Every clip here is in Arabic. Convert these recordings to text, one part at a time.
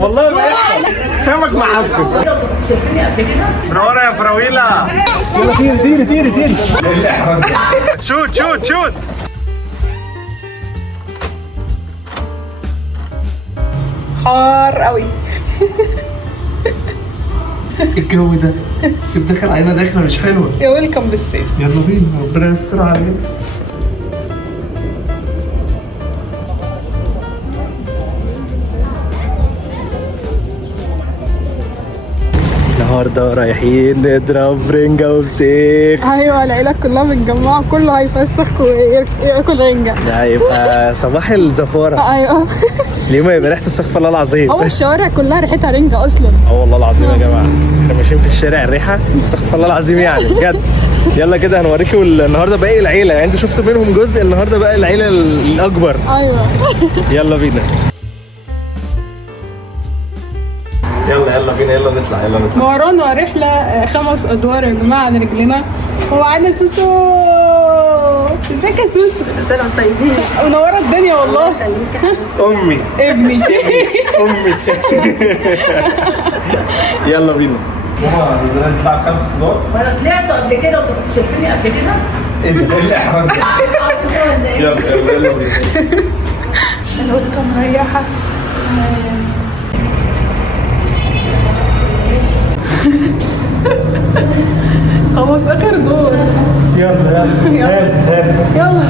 والله ما يحصل. سمك معفن. منورة يا فراويلة. يلا طيري طيري طيري. شوت شوت شوت. حار قوي. الجو ده الصيف داخل علينا داخله مش حلوه. يا ويلكم بالصيف. يلا بينا ربنا يستر علينا. النهارده رايحين نضرب رنجة وفسيخ. ايوه العيله كلها متجمعه، كله هيفسخ وياكل رنجه. ده هيبقى صباح الزفاره. ايوه اليوم هيبقى ريحه استغفر الله العظيم. هو الشوارع كلها ريحتها رنجه اصلا. والله العظيم يا جماعه احنا ماشيين في الشارع الريحه استغفر الله العظيم يعني بجد. يلا كده هنوريكم النهارده باقي العيله، يعني انتوا شفتوا منهم جزء، النهارده بقى العيله الاكبر. ايوه يلا بينا. يلا بينا يلا نطلع. ورانا رحله 5 ادوار يا جماعه على رجلنا، ومعانا سوسو. ازيك يا سوسو؟ سلام طيبين. منوره الدنيا والله. امي ابني. امي. يلا بينا. ماما بدنا نطلع 5 ادوار. وانا طلعت قبل كده وانت كنت شايفني قبل كده. ايه ده؟ ايه الاحراج ده؟ يلا بينا. القطه مريحه. خلاص اخر دور. يلا يلا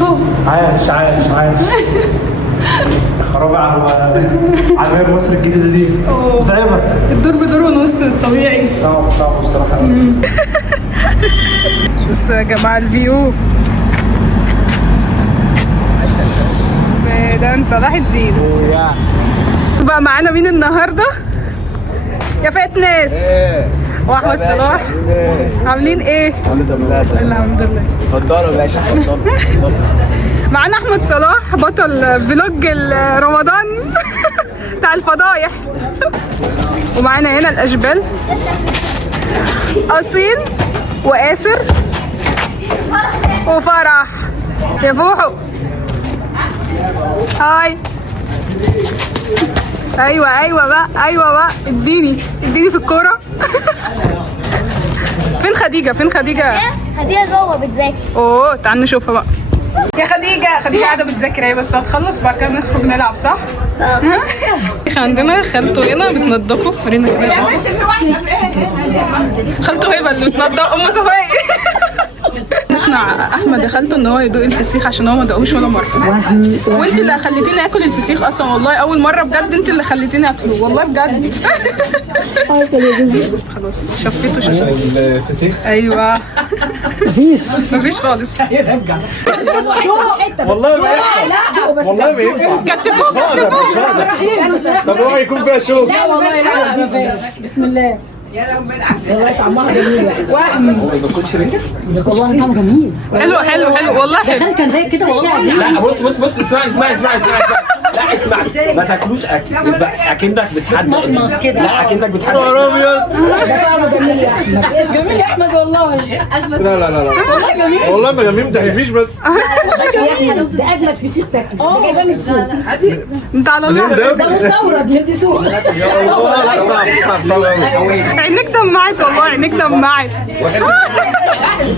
هو عايش خرابي على غير مصر الجديده دي متعبه. الدور بدور ونص الطبيعي. صعب بصراحه. بصوا يا جماعه الفيو ميدان صلاح الدين. بقى معانا مين النهارده؟ يا فتنس واحمد صلاح. عاملين ايه؟ الحمد لله. اتفضلوا يا باشا اتفضلوا. معانا احمد صلاح بطل فلوج رمضان بتاع الفضايح. ومعانا هنا الاشبال اصيل واسر وفرح. يا فوحو هاي. ايوه بقى اديني في الكوره. فين خديجه؟ خديجة جوه بتذاكر. اوه تعال نشوفها بقى. يا خديجه قاعده بتذاكر اهي، بس هتخلص بعد كده نخرج نلعب صح؟ عندنا خالته هنا بتنضفه. ورينا كده خالته هبه اللي بتنضف. ام صفاء نقنع احمد يا خالته ان هو يدوق الفسيخ عشان هو ما دقوش ولا مره. وانت اللي خليتيني اكل الفسيخ اصلا والله اول مره بجد، انت اللي خليتيني اكله والله بجد. خلاص شفيته الفسيخ. ايوه مفيش خالص. والله ما يحصل. والله ما ينفع. كتبوه. طب هو يكون فيها شوك. لا والله لا. بسم الله. يا رب والله طعمها جميل. ما باكلش رنجة؟ والله طعمه جميل. حلو والله حلو. كان زي كده والله العظيم. لا بص اسمعي لا اسمعي ما تاكلوش اكنك بتحدى. مصمص كده. لا اكنك بتحدى. يا ابيض. ده طعمه جميل يا احمد. جميل يا احمد والله. لا والله جميل. والله ما جميل، ما تحلفيش بس. بس يا احمد ده اجمد فسيخ تاكله. ده جايباه من سوق. انت على الله. ده مستورد من سوق. والله لا صعب قوي. عينيك دمعت والله، عينيك دمعت.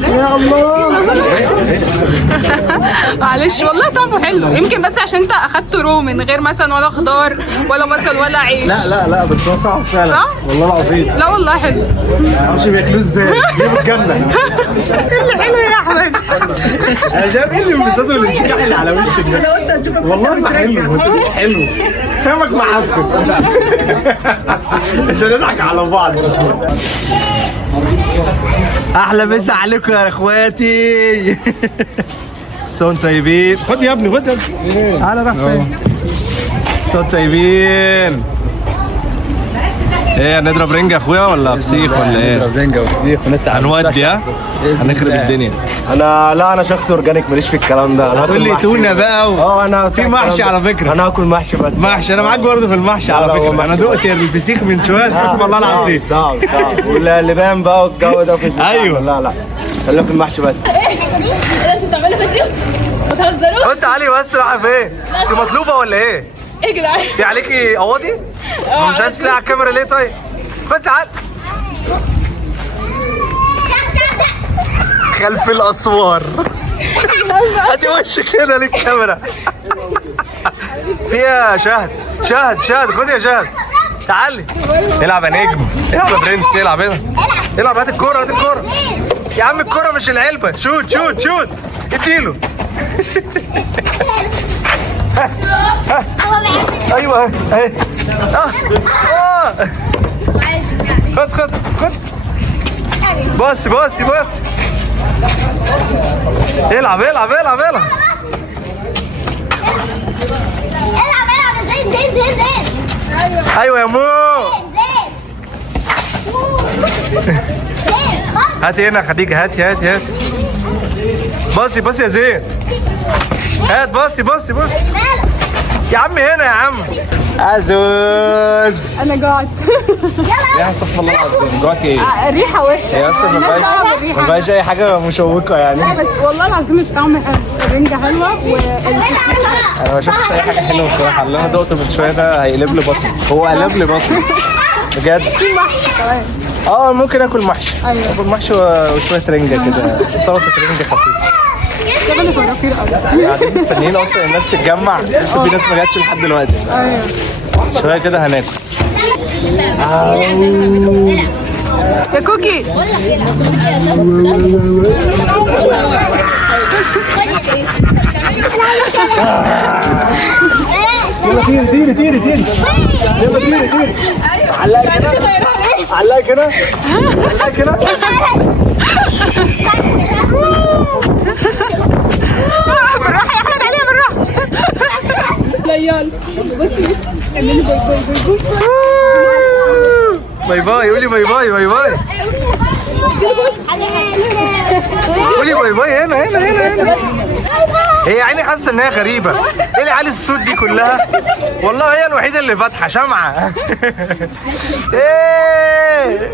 يا الله. معلش والله طعمه حلو، يمكن بس عشان انت اخدته رو من غير مثلا ولا خضار ولا بصل ولا عيش. لا بس هو صعب فعلا. صح؟ والله العظيم. لا والله حلو. ما اعرفش بياكلوه ازاي. بيجيبوا الجنه. ايه اللي حلو يا احمد؟ انا شايف ايه اللي انبساطه والانشكاح اللي على وشك ده. والله ما حلو، ما تقولش حلو. سمك معفن. عشان نضحك على بعض. احلى مسا عليكم يا اخواتي. صوت طيبين. خد يا ابني خد. تعالى راح فين؟ صوت طيبين. ايه هنضرب رنجة يا اخويا ولا فسيخ ولا ايه؟ نضرب رنجة وفسيخ ونتعب. هنودي هنخرب الدنيا. انا شخص اورجانيك ماليش في الكلام ده. انا هتقول لي تونه بقى انا في محشي على فكره. انا هاكل محشي بس. محشي انا معاك برضه في المحشي على فكره. انا دقت الفسيخ من شويه استغفر الله العظيم. صعب واللبان بقى والجو ده مش ايوه. لا خلينا في المحشي بس. انتوا بتعملوا فيديو؟ ما تهزروش. وانت علي بس رايحه فين؟ انت مطلوبه ولا ايه؟ ايه يا جدعان؟ في عليكي قواضي؟ مش عايز تلاقي على الكاميرا ليه طيب؟ خد تعال. خلف الاسوار. هاتي وشك هنا للكاميرا. فيها شهد خد يا شهد. تعالي العب يا نجم، العب يا برنس، العب هنا، العب. هات الكوره يا عم، الكوره مش العلبه. شوت اديله. ايوه اهي. خد بص العب زين. ايوه يا مو. هاتي هنا خديجه، هاتي. بصي يا زين. هات بصي يا عم هنا يا عم. عزوز انا جوعت. يا استغفر الله العظيم. جوعتي ايه؟ الريحه وحشه. يا اسطى ما فيهاش اي حاجه مشوقه يعني. لا بس والله العظيم الطعم حلو، الرنجه حلوه والفسيخ حلو. انا ما شفتش اي حاجه حلوه بصراحه. اللي انا دقته من شويه ده هيقلب لي بطني. هو قلب لي بطني بجد. في محشي كمان. ممكن اكل محشي. ايوه اكل محشي وشويه رنجه كده، سلطه رنجه خفيفه. شغل فرافير قوي. قاعدين مستنيين اصلا الناس تتجمع، لسه في ناس ما جاتش لحد دلوقتي. ايوه شويه كده هناكل. يا كوكي. يلا طيري. يلا طيري. علقك هنا. بالراحه يا احمد، عليها بالراحه. ليال بصي اعملي باي. قولي باي. قولي باي. هنا. هي عيني حاسه ان هي غريبه. ايه اللي علي الصوت دي كلها؟ والله هي الوحيده اللي فاتحه شمعه. ايه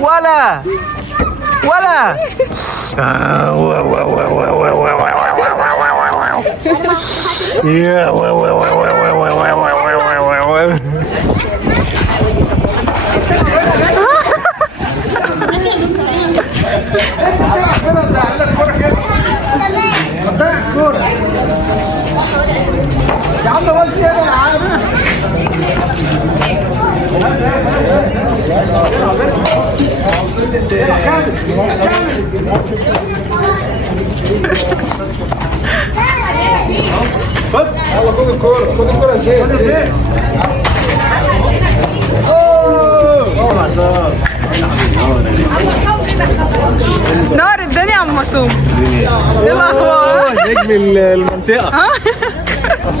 ولا يا عم بس يا جدعان. خد الكورة يا شيخ. نار الدنيا يا عم مسوم. ايه الاخبار؟ نجم المنطقة.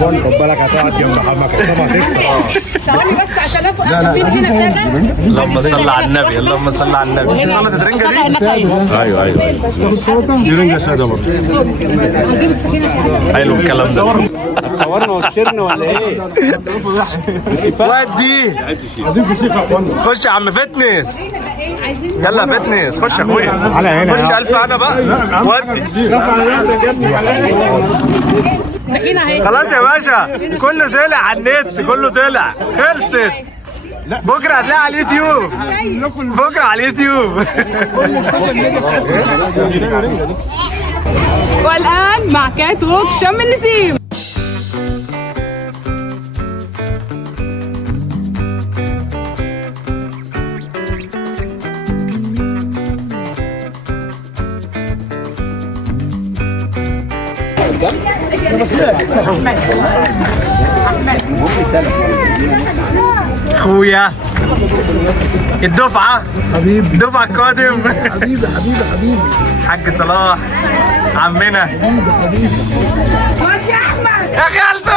خد بالك هتقعد جنب حمك طبعا تكسب. ثواني بس عشان افهم فين فينا ساده. اللهم صل على النبي. بس سلطة رنجة دي؟ ايوه تاخد سلطه دي رنجه ساده برضه. حلو الكلام ده. صورنا وتشيرنا ولا ايه؟ ودي عايزين فسيخ يا اخوانا. خش يا عم فتنس. يلا فتنس خش يا اخويا. على هنا خش الف انا بقى. ودي خلاص يا باشا، كله طلع على النت، كله طلع، خلصت. بكره هتلاقي على اليوتيوب. بكره على اليوتيوب. والان مع كات ووك شم النسيم. اخويا الدفعة حبيبي الدفعة القادم. حبيبي حاج صلاح عمنا. يا خالته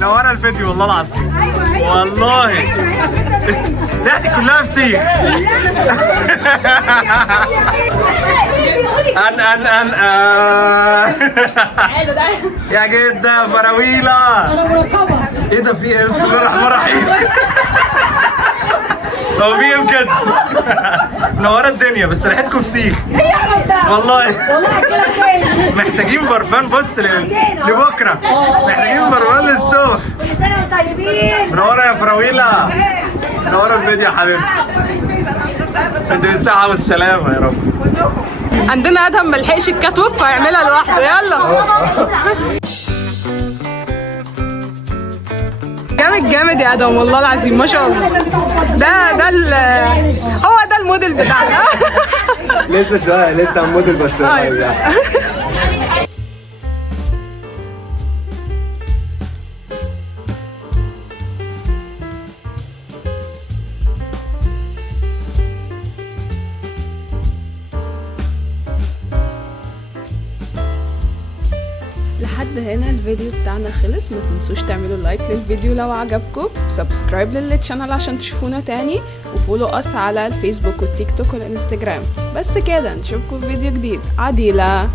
نورنا الفيديو والله العظيم. والله ريحتي كلها فسيخ. ان يا جدة فراويلة. ايه ده في ايه؟ بسم الله الرحمن الرحيم. هو في ايه بجد؟ منوره الدنيا، بس ريحتكم فسيخ ايه يا احمد ده؟ والله. والله كده فين؟ محتاجين برفان، بص لبكره، محتاجين برفان للصبح. كل سنه وانتم طيبين. منوره يا فراويله، منوره الفيديو يا حبيبتي. انت بالصحه والسلامه يا رب. عندنا ادهم ملحقش الكات ووك فهيعملها لوحده. يلا جامد جامد يا ادهم والله العظيم ما شاء الله. هو ده الموديل بتاعنا. لسه شويه، لسه موديل بس قريب يعني. لحد هنا الفيديو بتاعنا خلص. ما تنسوش تعملوا لايك للفيديو لو عجبكم، سبسكرايب للشانل عشان تشوفونا تاني، وفولو اس على الفيسبوك والتيك توك والانستجرام. بس كده، نشوفكم في فيديو جديد. عديلة.